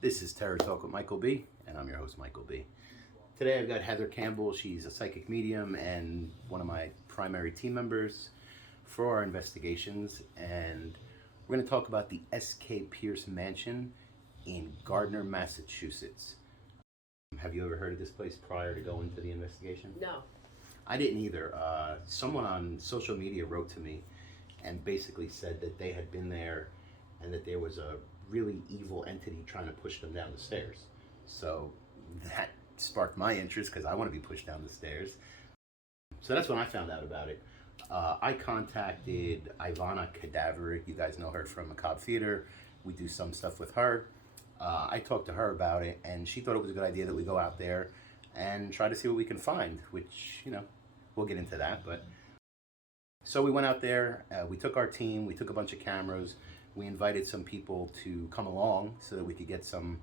This is Terror Talk with Michael B, and I'm your host, Michael B. Today I've got Heather Campbell. She's a psychic medium and one of my primary team members for our investigations. And we're going to talk about the S.K. Pierce Mansion in Gardner, Massachusetts. Have you ever heard of this place prior to going to the investigation? No. I didn't either. Someone on social media wrote to me and basically said that they had been there and that there was a really evil entity trying to push them down the stairs. So that sparked my interest because I want to be pushed down the stairs. So that's when I found out about it. I contacted Ivana Cadaver. You guys know her from Macabre Theater. We do some stuff with her. I talked to her about it, and she thought it was a good idea that we go out there and try to see what we can find, which, you know, we'll get into that. But so we went out there, we took our team, we took a bunch of cameras, we invited some people to come along so that we could get some,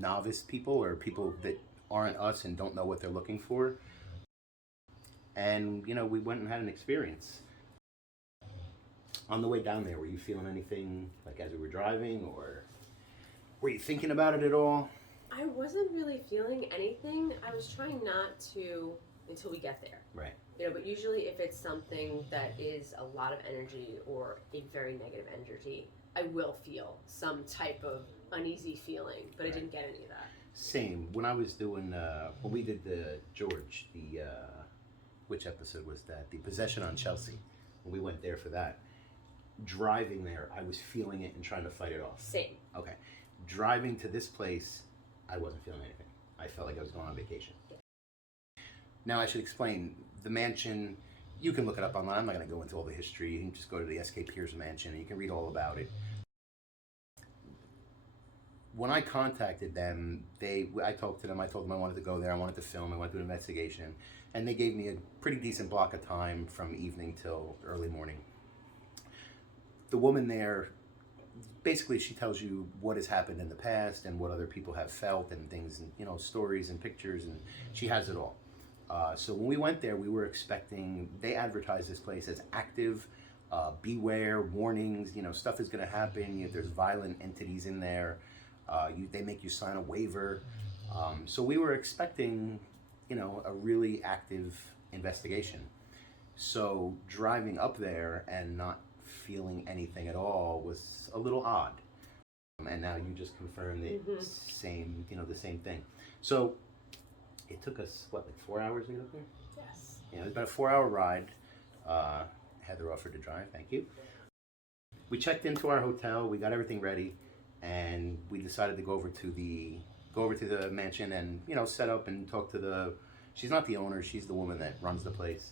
novice people or people that aren't us and don't know what they're looking for. And, we went and had an experience. On the way down there, were you feeling anything like as we were driving, or were you thinking about it at all? I wasn't really feeling anything. I was trying not to until we get there. Right. But usually if it's something that is a lot of energy or a very negative energy, I will feel some type of uneasy feeling, but Right. I didn't get any of that. Same. When I was doing, when we did the George, which episode was that? The Possession on Chelsea. When we went there for that. Driving there, I was feeling it and trying to fight it off. Same. Okay. Driving to this place, I wasn't feeling anything. I felt like I was going on vacation. Yeah. Now I should explain the mansion. You can look it up online. I'm not going to go into all the history. You can just go to the S.K. Pierce Mansion and you can read all about it. When I contacted them, I talked to them. I told them I wanted to go there. I wanted to film. I wanted to do an investigation. And they gave me a pretty decent block of time from evening till early morning. The woman there, basically she tells you what has happened in the past and what other people have felt and things, and stories and pictures, and she has it all. So when we went there, we were expecting, they advertised this place as active, beware, warnings, stuff is going to happen, there's violent entities in there, they make you sign a waiver. So we were expecting, a really active investigation. So driving up there and not feeling anything at all was a little odd. And now you just confirmed the same, the same thing. So it took us, like 4 hours to get up there? Yes. Yeah, it was about a 4-hour ride. Heather offered to drive, thank you. We checked into our hotel, we got everything ready, and we decided to go over to the mansion and, set up and talk to she's not the owner, she's the woman that runs the place.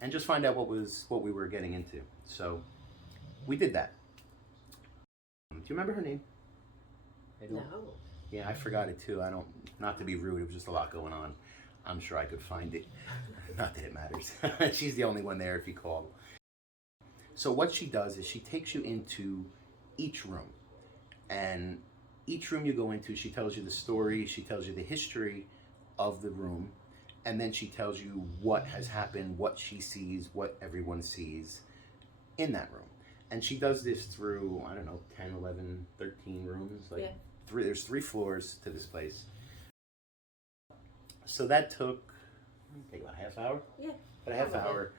And just find out what we were getting into. So we did that. Do you remember her name? No. Yeah, I forgot it too. Not to be rude, it was just a lot going on. I'm sure I could find it. Not that it matters. She's the only one there if you call. So what she does is she takes you into each room. And each room you go into, she tells you the story, she tells you the history of the room, and then she tells you what has happened, what she sees, what everyone sees in that room. And she does this through, 10, 11, 13 rooms. There's 3 floors to this place. So that took about a half hour? Yeah. About a half hour.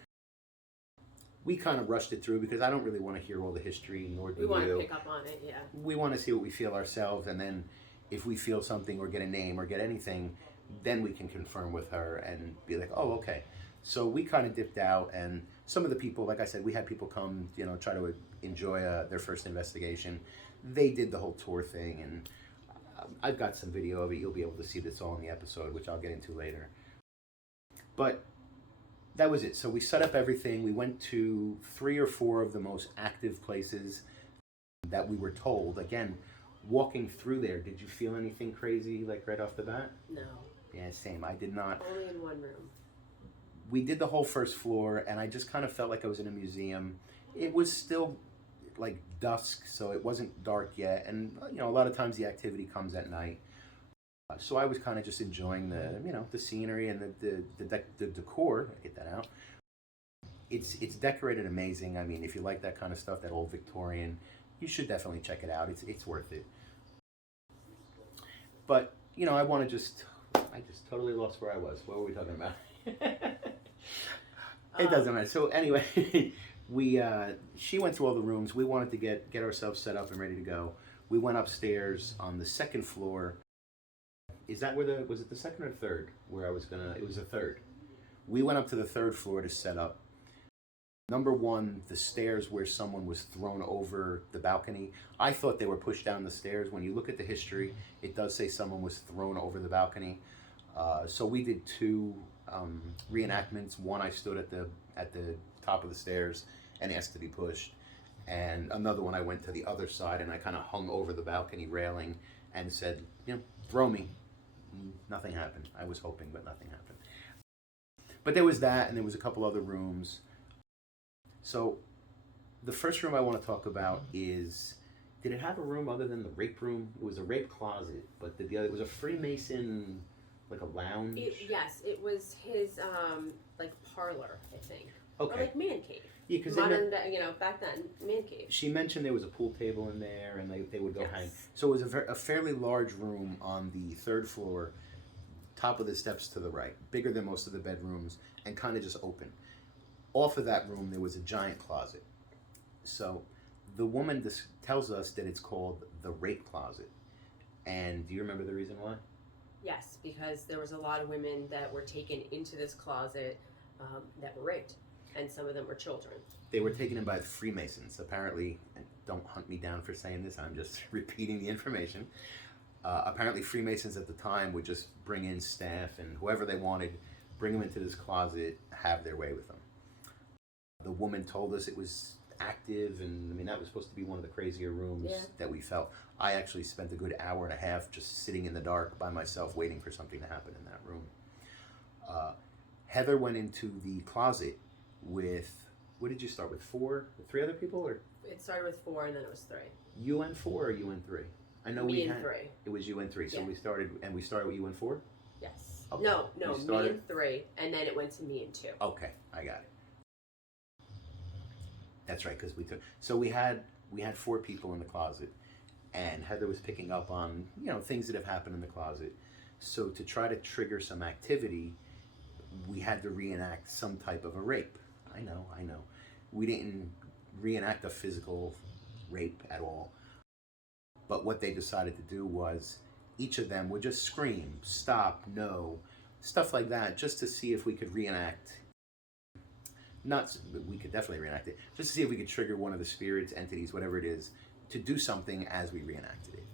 We kind of rushed it through because I don't really want to hear all the history, nor do you. We want to pick up on it, yeah. We want to see what we feel ourselves, and then if we feel something or get a name or get anything, then we can confirm with her and be like, oh, okay. So we kind of dipped out, and some of the people, like I said, we had people come, try to enjoy their first investigation. They did the whole tour thing, and I've got some video of it. You'll be able to see this all in the episode, which I'll get into later. But that was it. So we set up everything. We went to 3 or 4 of the most active places that we were told. Again, walking through there, did you feel anything crazy, like right off the bat? No. Yeah, same. I did not. Only in one room. We did the whole first floor, and I just kind of felt like I was in a museum. It was still like dusk, so it wasn't dark yet. And, a lot of times the activity comes at night. So I was kind of just enjoying the scenery and the decor. Get that out. It's decorated amazing. I mean, if you like that kind of stuff, that old Victorian, you should definitely check it out. It's worth it. But I want to I just totally lost where I was. What were we talking about? It doesn't matter. So anyway, she went through all the rooms. We wanted to get ourselves set up and ready to go. We went upstairs on the second floor. Is that where was it the second or third where I was gonna? It was the third. We went up to the third floor to set up. Number one, the stairs where someone was thrown over the balcony. I thought they were pushed down the stairs. When you look at the history, it does say someone was thrown over the balcony. So we did two reenactments. One, I stood at the top of the stairs and asked to be pushed, and another one, I went to the other side and I kind of hung over the balcony railing and said, throw me. Nothing happened. I was hoping, but nothing happened. But there was that, and there was a couple other rooms. So the first room I want to talk about is, did it have a room other than the rape room? It was a rape closet, but it was a Freemason, like a lounge? Yes, it was his, parlor, I think. Okay. Or man cave. Yeah, because back then, man cave. She mentioned there was a pool table in there, and they would go hang. Yes. So it was a fairly large room on the third floor, top of the steps to the right, bigger than most of the bedrooms, and kind of just open. Off of that room, there was a giant closet. So the woman tells us that it's called the rape closet. And do you remember the reason why? Yes, because there was a lot of women that were taken into this closet that were raped, and some of them were children. They were taken in by the Freemasons, apparently. And don't hunt me down for saying this, I'm just repeating the information. Apparently Freemasons at the time would just bring in staff and whoever they wanted, bring them into this closet, have their way with them. The woman told us it was active, and that was supposed to be one of the crazier rooms that we felt. I actually spent a good hour and a half just sitting in the dark by myself waiting for something to happen in that room. Heather went into the closet with, what did you start with, 3 other people? Or It started with 4 and then it was 3. you and 4 or you and 3? I know Me and 3. It was you and 3, so Yeah. we started with you and 4? Yes. Okay. No, You me started- and 3, and then it went to me and 2. Okay, I got it. That's right, because we had 4 people in the closet, and Heather was picking up on things that have happened in the closet. So to try to trigger some activity, we had to reenact some type of a rape. I know. We didn't reenact a physical rape at all. But what they decided to do was each of them would just scream, stop, no, stuff like that, just to see if we could reenact. We could definitely reenact it, just to see if we could trigger one of the spirits, entities, whatever it is, to do something as we reenacted it.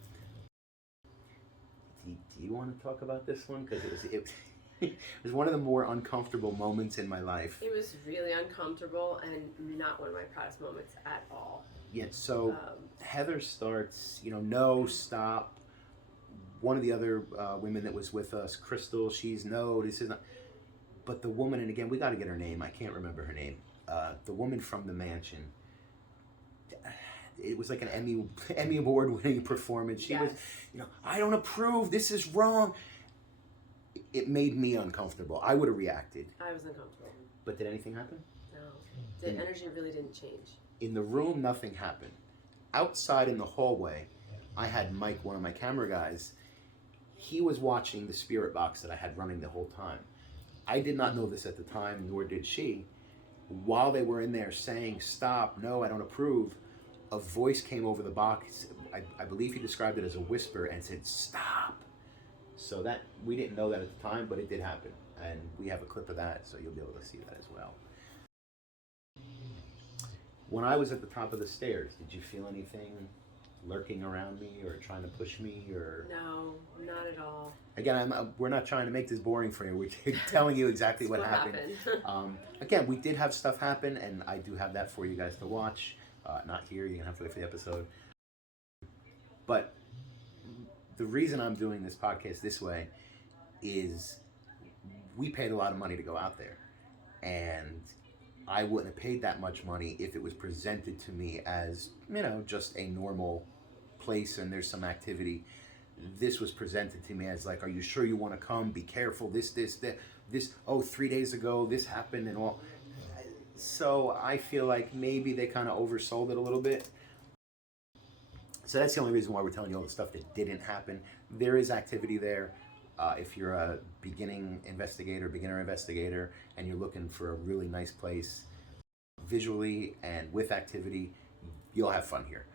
Do you want to talk about this one? Because it was one of the more uncomfortable moments in my life. It was really uncomfortable and not one of my proudest moments at all. Yeah, so Heather starts, no, stop. One of the other women that was with us, Crystal, she's no, this is not. But the woman, and again, we got to get her name. I can't remember her name. The woman from the mansion. It was like an Emmy Award-winning performance. She was, I don't approve. This is wrong. It made me uncomfortable. I would have reacted. I was uncomfortable. But did anything happen? No. The energy really didn't change. In the room, nothing happened. Outside in the hallway, I had Mike, one of my camera guys. He was watching the spirit box that I had running the whole time. I did not know this at the time, nor did she. While they were in there saying, stop, no, I don't approve, a voice came over the box. I believe he described it as a whisper and said, stop. So that, we didn't know that at the time, but it did happen. And we have a clip of that, so you'll be able to see that as well. When I was at the top of the stairs, did you feel anything lurking around me or trying to push me? Or No, not at all. Again, we're not trying to make this boring for you. We're telling you exactly what happened. Again, we did have stuff happen, and I do have that for you guys to watch. Not here, you're going to have to wait for the episode. But the reason I'm doing this podcast this way is we paid a lot of money to go out there. And I wouldn't have paid that much money if it was presented to me as, just a normal place and there's some activity. This was presented to me as like, are you sure you want to come? Be careful, this, oh, 3 days ago, this happened and all. So I feel like maybe they kind of oversold it a little bit. So that's the only reason why we're telling you all the stuff that didn't happen. There is activity there. If you're a beginner investigator, and you're looking for a really nice place, visually and with activity, you'll have fun here.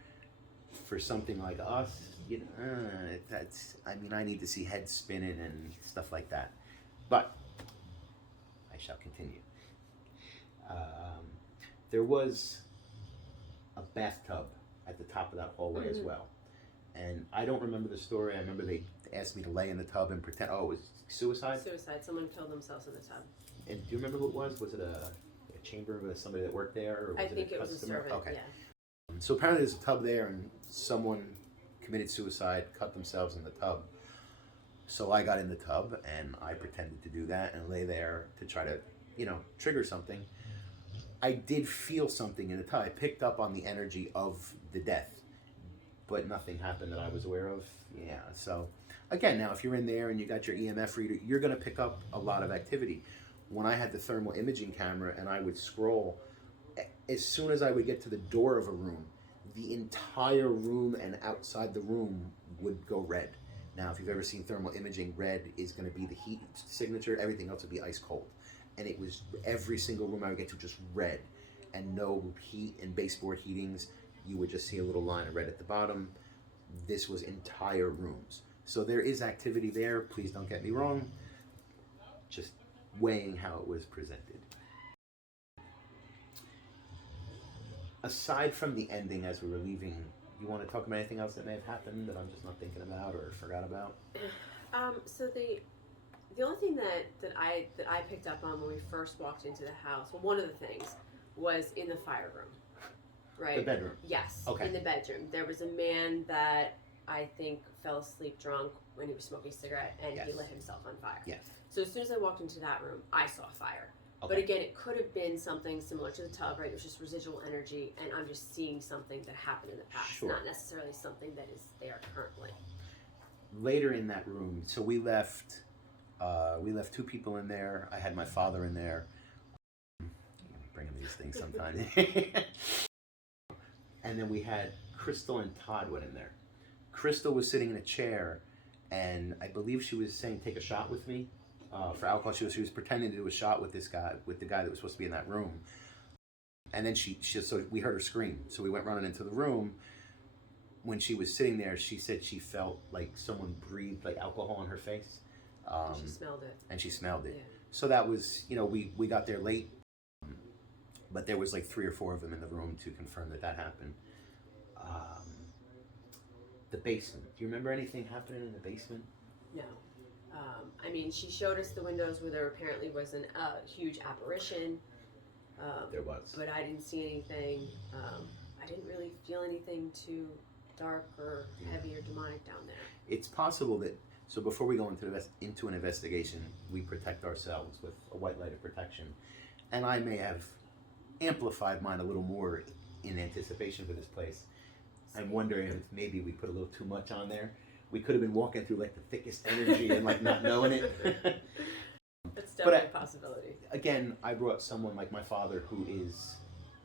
For something like us, I need to see heads spinning and stuff like that. But I shall continue. There was a bathtub at the top of that hallway as well. And I don't remember the story. I remember they asked me to lay in the tub and pretend, it was suicide? Suicide. Someone killed themselves in the tub. And do you remember who it was? Was it a chamber with somebody that worked there? Or was I think it was a servant, Okay. yeah. So apparently there's a tub there and someone committed suicide, cut themselves in the tub. So I got in the tub and I pretended to do that and lay there to try to, trigger something. I did feel something in the tub. I picked up on the energy of the death, but nothing happened that I was aware of. Yeah, so again, now if you're in there and you got your EMF reader, you're gonna pick up a lot of activity. When I had the thermal imaging camera and I would scroll, as soon as I would get to the door of a room, the entire room and outside the room would go red. Now, if you've ever seen thermal imaging, red is gonna be the heat signature, everything else would be ice cold. And it was every single room I would get to just red and no heat and baseboard heatings. You would just see a little line of red at the bottom. This was entire rooms. So there is activity there. Please don't get me wrong. Just weighing how it was presented. Aside from the ending as we were leaving, you want to talk about anything else that may have happened that I'm just not thinking about or forgot about? So the only thing that I picked up on when we first walked into the house, well, one of the things was in the fire room, right? The bedroom? Yes. Okay. In the bedroom. There was a man that I think fell asleep drunk when he was smoking a cigarette and he lit himself on fire. Yes. So as soon as I walked into that room, I saw fire. Okay. But again, it could have been something similar to the tub, right? It was just residual energy, and I'm just seeing something that happened in the past, not necessarily something that is there currently. Later in that room, so we left 2 people in there. I had my father in there. I'm bringing these things sometimes. And then we had Crystal and Todd went in there. Crystal was sitting in a chair, and I believe she was saying, "Take a shot with me." For alcohol, she was pretending to do a shot with the guy that was supposed to be in that room. And then so we heard her scream. So we went running into the room. When she was sitting there, she said she felt like someone breathed like alcohol on her face. She smelled it. And she smelled it. Yeah. So that was, we got there late, but there was like 3 or 4 of them in the room to confirm that happened. The basement. Do you remember anything happening in the basement? No. She showed us the windows where there apparently was a huge apparition. There was. But I didn't see anything. I didn't really feel anything too dark or heavy or demonic down there. It's possible that, so before we go into an investigation, we protect ourselves with a white light of protection. And I may have amplified mine a little more in anticipation for this place. I'm wondering if maybe we put a little too much on there. We could have been walking through like the thickest energy and like not knowing it. That's definitely a possibility. Again, I brought someone like my father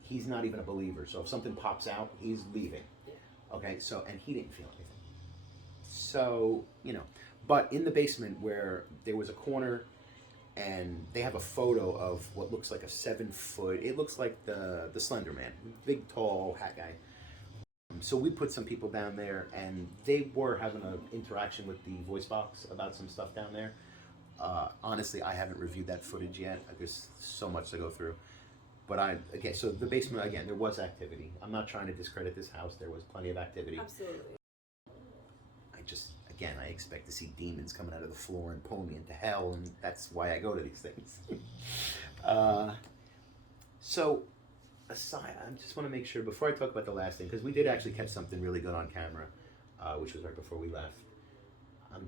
he's not even a believer. So if something pops out, he's leaving. Yeah. Okay, so, and he didn't feel anything. So, but in the basement where there was a corner and they have a photo of what looks like a 7-foot, it looks like the Slender Man, big, tall hat guy. So we put some people down there and they were having an interaction with the voice box about some stuff down there. Honestly, I haven't reviewed that footage yet. There's so much to go through. But so the basement, again, there was activity. I'm not trying to discredit this house. There was plenty of activity. Absolutely. I expect to see demons coming out of the floor and pulling me into hell, and that's why I go to these things. So, aside, I just want to make sure, before I talk about the last thing, because we did actually catch something really good on camera, which was right before we left.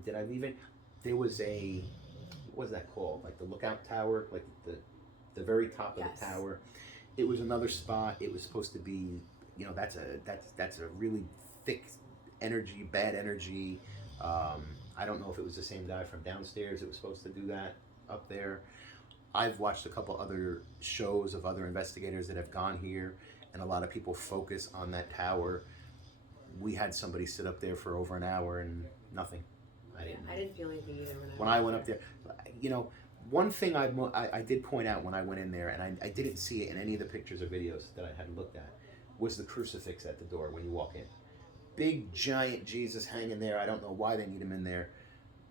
Did I leave it? There was what was that called? Like the lookout tower, like the very top of the tower. It was another spot. It was supposed to be, that's a really thick energy, bad energy. I don't know if it was the same guy from downstairs that was supposed to do that up there. I've watched a couple other shows of other investigators that have gone here, and a lot of people focus on that tower. we had somebody sit up there for over an hour and nothing. I didn't feel anything either when I went up there. You know, one thing I did point out when I went in there, and I didn't see it in any of the pictures or videos that I had looked at, was the crucifix at the door when you walk in. Big, giant Jesus hanging there. I don't know why they need him in there.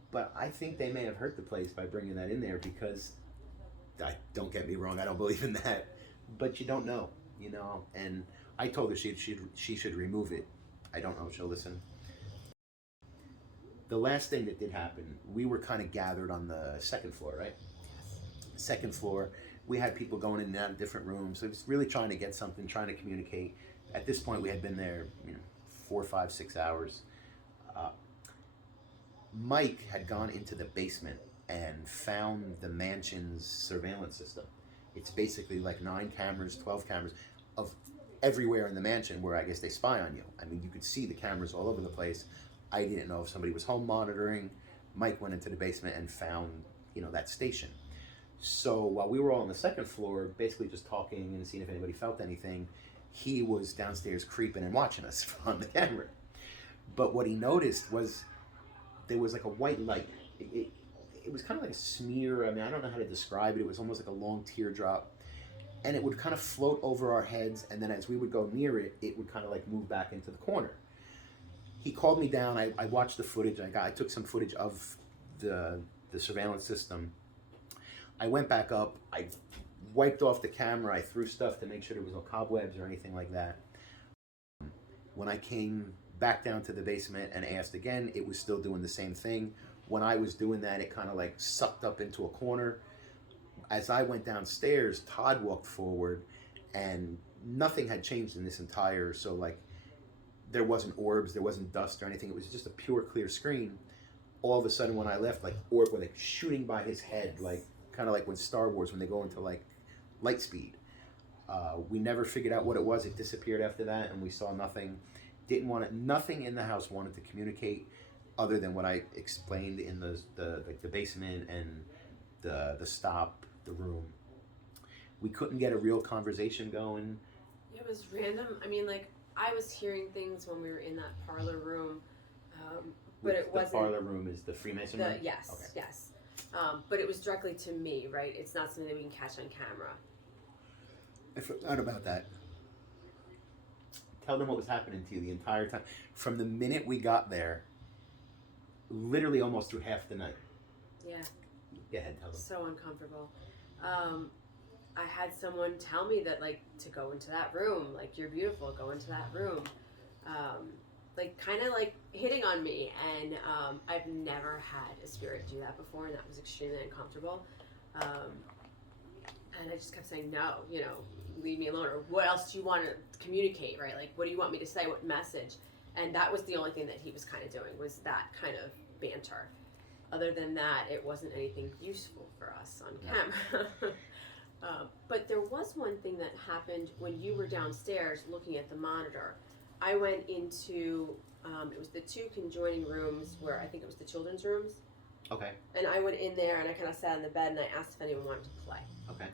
But I think they may have hurt the place by bringing that in there because, don't get me wrong, I don't believe in that. But you don't know, you know. And I told her she should remove it. I don't know if she'll listen. The last thing that did happen, we were kind of gathered on the second floor, right? Second floor. We had people going in and out of different rooms. It was really trying to get something, trying to communicate. At this point, we had been there, 4, 5, 6 hours. Mike had gone into the basement and found the mansion's surveillance system. It's basically like 9 cameras, 12 cameras of everywhere in the mansion where I guess they spy on you. I mean, you could see the cameras all over the place. I didn't know if somebody was home monitoring. Mike went into the basement and found, that station. So while we were all on the second floor, basically just talking and seeing if anybody felt anything, he was downstairs creeping and watching us on the camera. But what he noticed was there was like a white light. It was kind of like a smear. I mean, I don't know how to describe it. It was almost like a long teardrop. And it would kind of float over our heads. And then as we would go near it, it would kind of like move back into the corner. He called me down. I watched the footage. I took some footage of the surveillance system. I went back up. I wiped off the camera. I threw stuff to make sure there was no cobwebs or anything like that. When I came back down to the basement and asked again, it was still doing the same thing. When I was doing that, it kind of like sucked up into a corner. As I went downstairs, Todd walked forward and nothing had changed in this entire, so like there wasn't orbs, there wasn't dust or anything. It was just a pure clear screen. All of a sudden when I left, like orb were like shooting by his head, like kind of like when Star Wars, when they go into like light speed. We never figured out what it was. It disappeared after that and we saw nothing. Nothing in the house wanted to communicate other than what I explained in the basement and the stop, the room. We couldn't get a real conversation going. It was random. I mean, like, I was hearing things when we were in that parlor room, but it wasn't... The parlor room is the Freemason room? Yes, okay. Yes. But it was directly to me, right? It's not something that we can catch on camera. I forgot about that. Tell them what was happening to you the entire time. From the minute we got there, literally almost through half the night. Yeah. Go ahead, tell them. So uncomfortable. I had someone tell me that, like, to go into that room, like, you're beautiful, go into that room. Like, kind of, like, hitting on me. And I've never had a spirit do that before, and that was extremely uncomfortable. And I just kept saying, no, leave me alone. Or what else do you want to communicate, right? Like, what do you want me to say? What message? And that was the only thing that he was kind of doing, was that kind of banter. Other than that, it wasn't anything useful for us on camera. But there was one thing that happened when you were downstairs looking at the monitor. I went into, it was the 2 conjoining rooms where I think it was the children's rooms. Okay. And I went in there and I kind of sat on the bed and I asked if anyone wanted to play. Okay.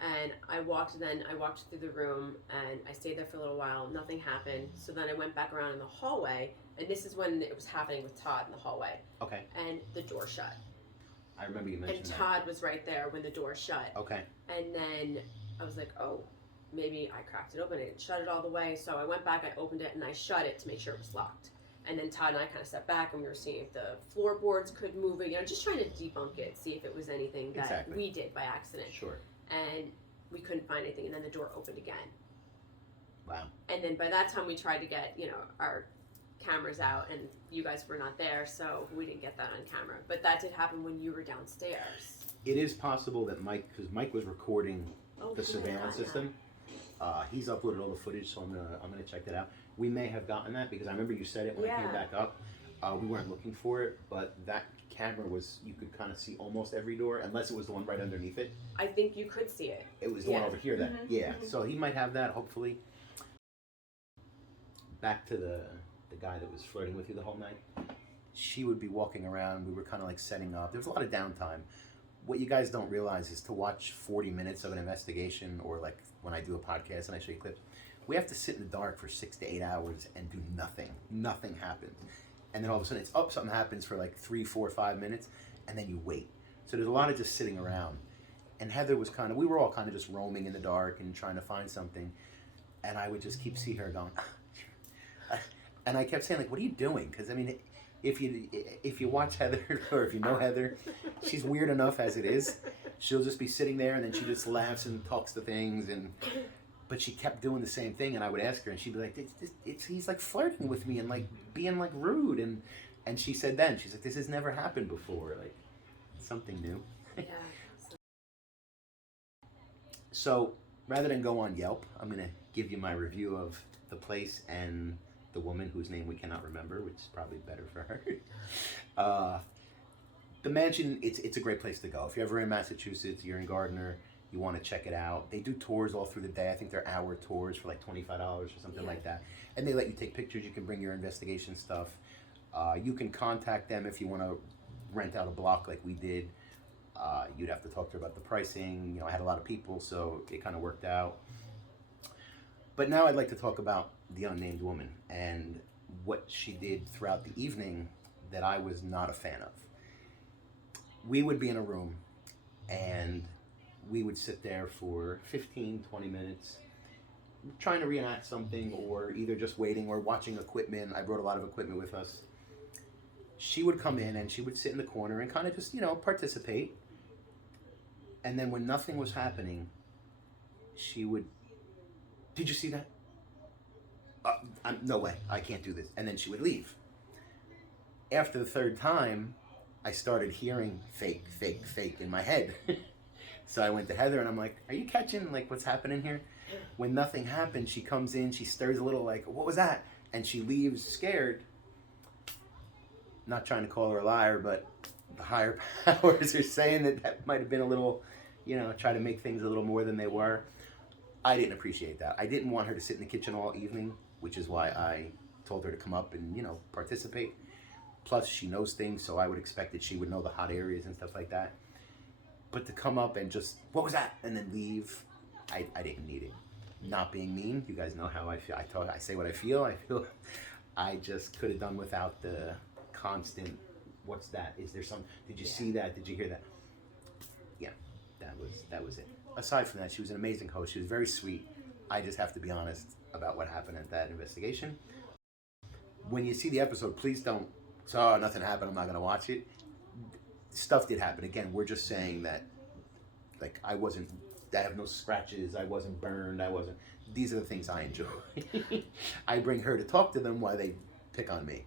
And I walked through the room and I stayed there for a little while. Nothing happened. So then I went back around in the hallway, and this is when it was happening with Todd in the hallway. Okay. And the door shut. I remember you mentioned and that. Todd was right there when the door shut. Okay. And then I was like, oh, maybe I cracked it open. I didn't shut it all the way. So I went back, I opened it, and I shut it to make sure it was locked. And then Todd and I kind of stepped back, and we were seeing if the floorboards could move it, just trying to debunk it, see if it was anything that we did by accident. Sure. And we couldn't find anything, and then the door opened again. Wow. And then by that time we tried to get, our cameras out, and you guys were not there, so we didn't get that on camera. But that did happen when you were downstairs. It is possible that because Mike was recording the surveillance system. He's uploaded all the footage, so I'm gonna check that out. We may have gotten that because I remember you said it when I came back up. We weren't looking for it, but that camera you could kind of see almost every door, unless it was the one right underneath it. I think you could see it. It was the one over here then. Mm-hmm. Yeah, so he might have that, hopefully. Back to the guy that was flirting with you the whole night. She would be walking around. We were kind of like setting up. There was a lot of downtime. What you guys don't realize is to watch 40 minutes of an investigation, or like when I do a podcast and I show you clips, We have to sit in the dark for 6 to 8 hours and do nothing. Nothing happens. And then all of a sudden it's up, something happens for like 3, 4, 5 minutes, and then you wait. So there's a lot of just sitting around. And Heather was we were all kind of just roaming in the dark and trying to find something. And I would just keep seeing her going, and I kept saying, like, what are you doing? Because, I mean, if you watch Heather, or if you know Heather, she's weird enough as it is. She'll just be sitting there, and then she just laughs and talks to things, but she kept doing the same thing, and I would ask her, and she'd be like, he's like flirting with me and like being like rude, and she said then, she's like, this has never happened before, like something new. Yeah. So rather than go on Yelp, I'm gonna give you my review of the place and the woman whose name we cannot remember, which is probably better for her. The mansion, it's a great place to go. If you're ever in Massachusetts, you're in Gardner, you want to check it out. They do tours all through the day. I think they're hour tours for like $25 or something like that. And they let you take pictures. You can bring your investigation stuff. You can contact them if you want to rent out a block like we did. You'd have to talk to her about the pricing. You know, I had a lot of people, so it kind of worked out. But now I'd like to talk about the unnamed woman and what she did throughout the evening that I was not a fan of. We would be in a room and we would sit there for 15, 20 minutes trying to reenact something, or either just waiting or watching equipment. I brought a lot of equipment with us. She would come in and she would sit in the corner and kind of just, participate. And then when nothing was happening, she would, did you see that? No way, I can't do this. And then she would leave. After the third time, I started hearing fake, fake, fake in my head. So I went to Heather and I'm like, are you catching like what's happening here? When nothing happened, she comes in, she stirs a little like, what was that? And she leaves scared. Not trying to call her a liar, but the higher powers are saying that might have been a little, try to make things a little more than they were. I didn't appreciate that. I didn't want her to sit in the kitchen all evening, which is why I told her to come up and, participate. Plus, she knows things, so I would expect that she would know the hot areas and stuff like that. But to come up and just, what was that? And then leave, I didn't need it. Not being mean, you guys know how I feel. I say what I feel. I just could have done without the constant, what's that? Is there some, did you see that? Did you hear that? Yeah, that was it. Aside from that, she was an amazing host. She was very sweet. I just have to be honest about what happened at that investigation. When you see the episode, please don't, nothing happened, I'm not going to watch it. Stuff did happen. Again, we're just saying that, like, I have no scratches, I wasn't burned, these are the things I enjoy. I bring her to talk to them while they pick on me.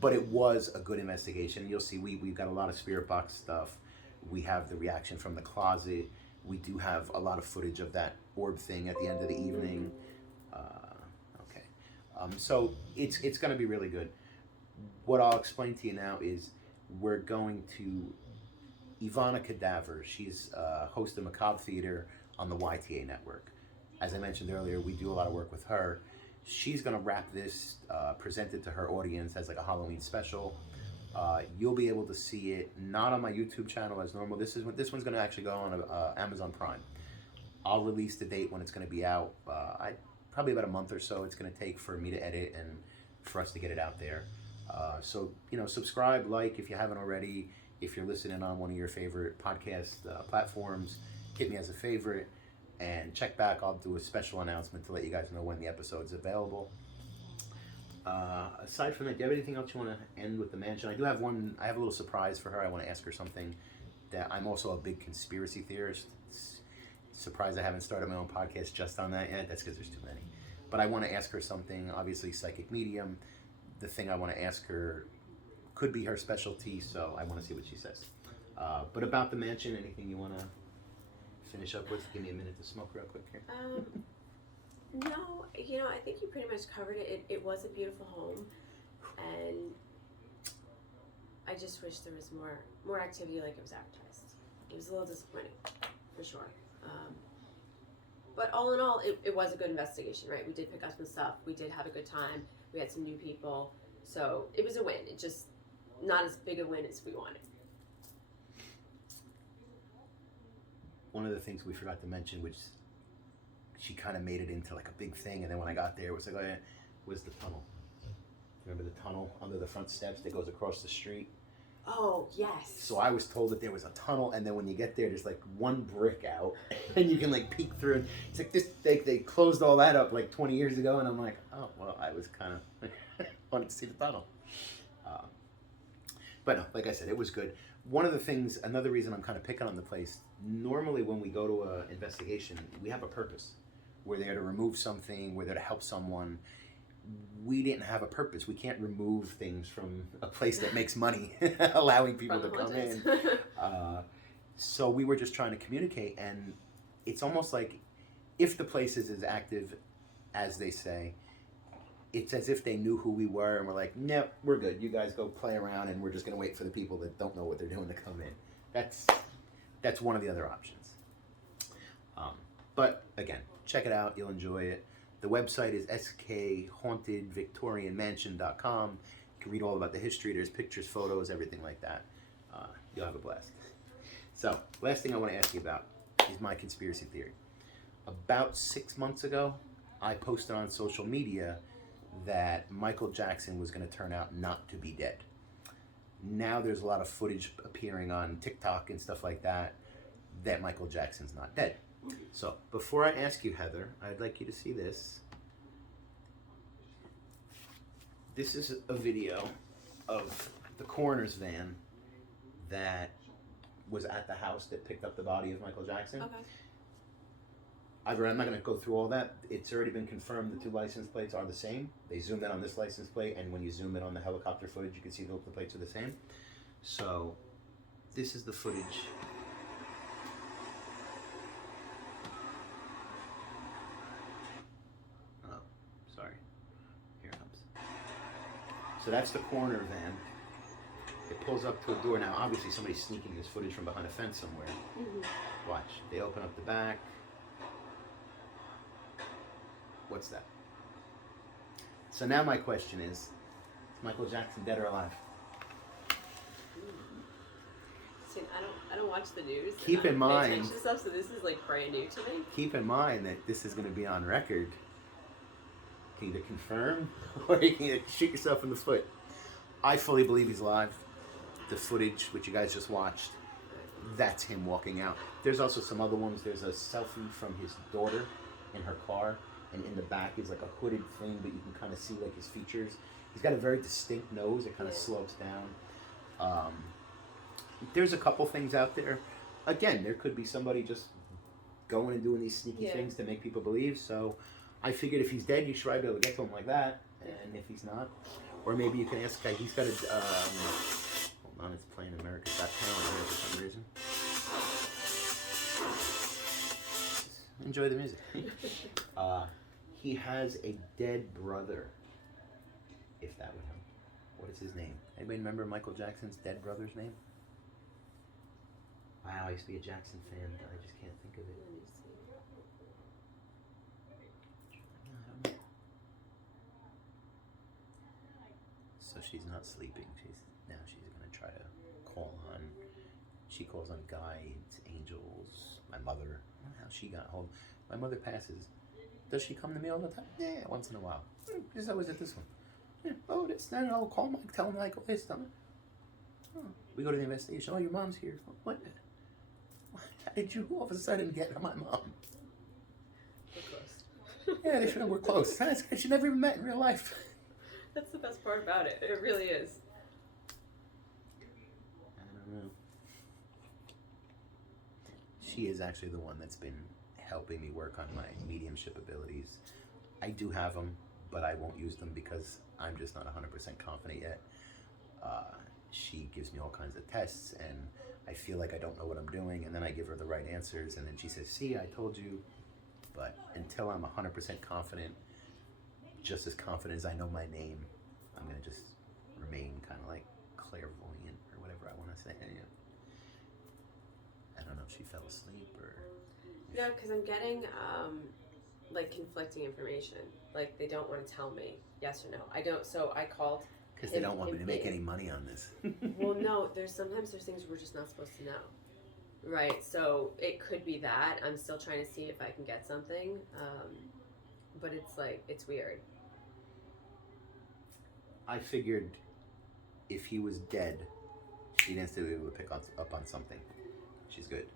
But it was a good investigation. You'll see we've got a lot of spirit box stuff. We have the reaction from the closet. We do have a lot of footage of that orb thing at the end of the evening. So it's going to be really good. What I'll explain to you now is we're going to Ivana Cadaver. She's host of Macabre Theater on the YTA network. As I mentioned earlier, we do a lot of work with her. She's going to wrap this, present it to her audience as like a Halloween special. You'll be able to see it not on my YouTube channel as normal. This one's going to actually go on Amazon Prime. I'll release the date when it's going to be out. Probably about a month or so it's going to take for me to edit and for us to get it out there. So, subscribe, like if you haven't already. If you're listening on one of your favorite podcast platforms, hit me as a favorite and check back. I'll do a special announcement to let you guys know when the episode's available. Aside from that, do you have anything else you want to end with the mansion? I have a little surprise for her. I want to ask her something that I'm also a big conspiracy theorist. Surprised I haven't started my own podcast just on that yet. That's because there's too many. But I want to ask her something, obviously psychic medium. The thing I want to ask her could be her specialty, so I want to see what she says. But about the mansion, anything you want to finish up with? Give me a minute to smoke real quick here. No, I think you pretty much covered it. It was a beautiful home, and I just wish there was more activity like it was advertised. It was a little disappointing, for sure. But all in all, it was a good investigation, right? We did pick up some stuff. We did have a good time. We had some new people. So it was a win. It just not as big a win as we wanted. One of the things we forgot to mention, which she kind of made it into like a big thing. And then when I got there, it was like, oh, yeah, was the tunnel. Remember the tunnel under the front steps that goes across the street? Oh, yes. So I was told that there was a tunnel, and then when you get there, there's like one brick out, and you can like peek through. And it's like this. They closed all that up like 20 years ago, and I'm like, oh well, I was kind of wanted to see the tunnel. But no, like I said, it was good. One of the things, another reason I'm kind of picking on the place. Normally, when we go to an investigation, we have a purpose. We're there to remove something. We're there to help someone. We didn't have a purpose. We can't remove things from a place that makes money, allowing people to come in. So we were just trying to communicate, and it's almost like if the place is as active as they say, it's as if they knew who we were and were like, nope, we're good. You guys go play around, and we're just going to wait for the people that don't know what they're doing to come in. That's one of the other options. But again, check it out. You'll enjoy it. The website is skhauntedvictorianmansion.com. You can read all about the history. There's pictures, photos, everything like that. You'll have a blast. So, last thing I want to ask you about is my conspiracy theory. About 6 months ago, I posted on social media that Michael Jackson was going to turn out not to be dead. Now there's a lot of footage appearing on TikTok and stuff like that Michael Jackson's not dead. So, before I ask you, Heather, I'd like you to see this. This is a video of the coroner's van that was at the house that picked up the body of Michael Jackson. Okay. I'm not going to go through all that. It's already been confirmed the two license plates are the same. They zoomed in on this license plate, and when you zoom in on the helicopter footage, you can see the plates are the same. So, this is the footage. So that's the coroner van. It pulls up to a door. Now, obviously, somebody's sneaking this footage from behind a fence somewhere. Mm-hmm. Watch. They open up the back. What's that? So now my question is Michael Jackson dead or alive? See, I don't watch the news. Keep in mind. Stuff, so this is like brand new to me. Keep in mind that this is going to be on record. You can either confirm or you can shoot yourself in the foot. I fully believe he's alive. The footage, which you guys just watched, that's him walking out. There's also some other ones. There's a selfie from his daughter in her car, and in the back is like a hooded thing, but you can kind of see like his features. He's got a very distinct nose. It kind of slopes down. There's a couple things out there. Again, there could be somebody just going and doing these sneaky things to make people believe. So I figured if he's dead, you should be able to get to him like that. And if he's not, or maybe you can ask a guy. He's got a. Hold on, it's playing America's Got Talent here for some reason. Enjoy the music. He has a dead brother. If that would help. What is his name? Anybody remember Michael Jackson's dead brother's name? Wow, I used to be a Jackson fan, but I just can't think of it. So she's not sleeping. She's gonna try to call on. She calls on guides, angels, my mother. I don't know how she got hold. My mother passes. Does she come to me all the time? Yeah, once in a while. She's always at this one. Yeah, oh, this. Then I'll call Mike. Tell him like, oh, this. Oh. We go to the investigation. Oh, your mom's here. What? How did you all of a sudden get my mom? We're close. Yeah, they should. We're close. She never even met in real life. That's the best part about it. It really is. I don't know. She is actually the one that's been helping me work on my mediumship abilities. I do have them, but I won't use them because I'm just not 100% confident yet. She gives me all kinds of tests, and I feel like I don't know what I'm doing, and then I give her the right answers, and then she says, see, I told you. But until I'm 100% confident, just as confident as I know my name, I'm going to just remain kind of like clairvoyant or whatever I want to say. I don't know if she fell asleep or... No, because I'm getting like conflicting information. Like they don't want to tell me yes or no. I don't, so I called... Because they don't want me to make any money on this. Well, no, sometimes there's things we're just not supposed to know. Right, so it could be that. I'm still trying to see if I can get something, but it's like, it's weird. I figured if he was dead, she'd instantly be able to pick up on something. She's good.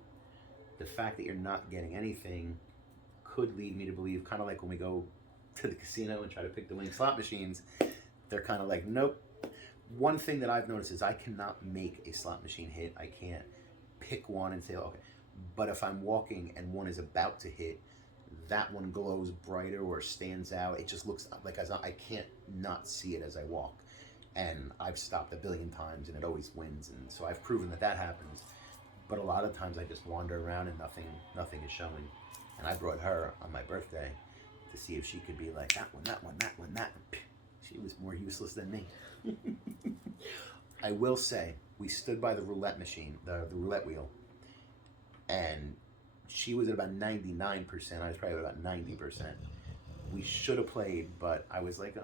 The fact that you're not getting anything could lead me to believe, kind of like when we go to the casino and try to pick the winning slot machines, they're kind of like, nope. One thing that I've noticed is I cannot make a slot machine hit. I can't pick one and say, okay. But if I'm walking and one is about to hit, that one glows brighter or stands out. It just looks like I can't not see it as I walk. And I've stopped a billion times and it always wins. And so I've proven that happens. But a lot of times I just wander around and nothing is showing. And I brought her on my birthday to see if she could be like, that one, that one, that one, that one. She was more useless than me. I will say, we stood by the roulette machine, the roulette wheel, and she was at about 99%. I was probably about 90%. We should have played, but I was like,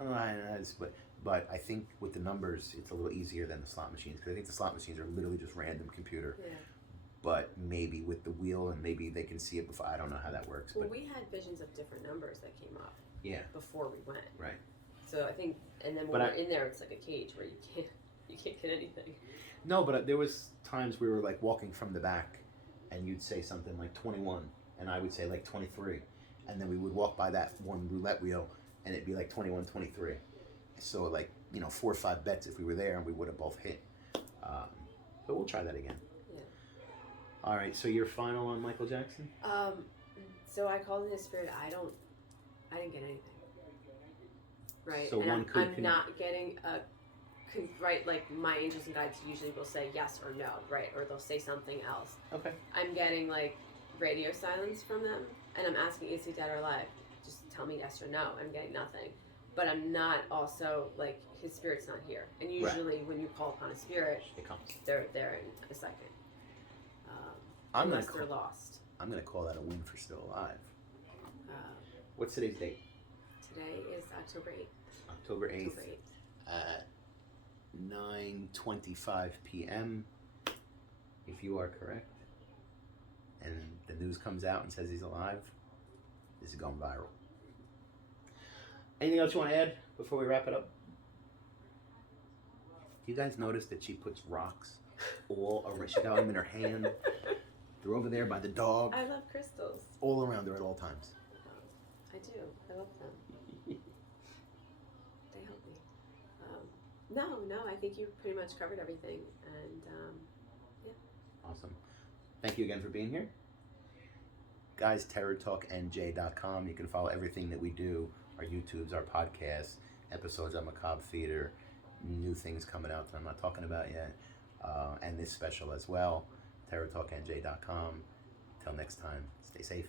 but I think with the numbers, it's a little easier than the slot machines, because I think the slot machines are literally just random computer. Yeah. But maybe with the wheel, and maybe they can see it before. I don't know how that works. Well, but we had visions of different numbers that came up. Yeah. Before we went. Right. So I think, and then when we're in there, it's like a cage where you can't get anything. No, but there was times we were like walking from the back, and you'd say something like 21, and I would say like 23, and then we would walk by that one roulette wheel, and it'd be like 21, 23. So like 4 or 5 bets if we were there, and we would have both hit. But we'll try that again. Yeah. All right. So your final on Michael Jackson? So I called in his spirit. I didn't get anything. Right. So and I'm not getting a. Right, like my angels and guides usually will say yes or no, right, or they'll say something else. Okay. I'm getting like radio silence from them, and I'm asking, is he dead or alive? Just tell me yes or no. I'm getting nothing, but I'm not also like his spirit's not here. And usually when you call upon a spirit, it comes. They're there in a second. Unless they're lost. I'm gonna call that a win for still alive. What's today's date? Today is October 8th. October 8th. 9:25 p.m. if you are correct, and the news comes out and says he's alive, this is going viral. Anything else you want to add before we wrap it up? You guys notice that she puts rocks all around? She got them in her hand. They're over there by the dog. I love crystals. All around her at all times. I do. I love them. They help me. No, I think you pretty much covered everything, and yeah. Awesome. Thank you again for being here. Guys, terrortalknj.com. You can follow everything that we do, our YouTubes, our podcasts, episodes on Macabre Theater, new things coming out that I'm not talking about yet, and this special as well, terrortalknj.com. Till next time, stay safe.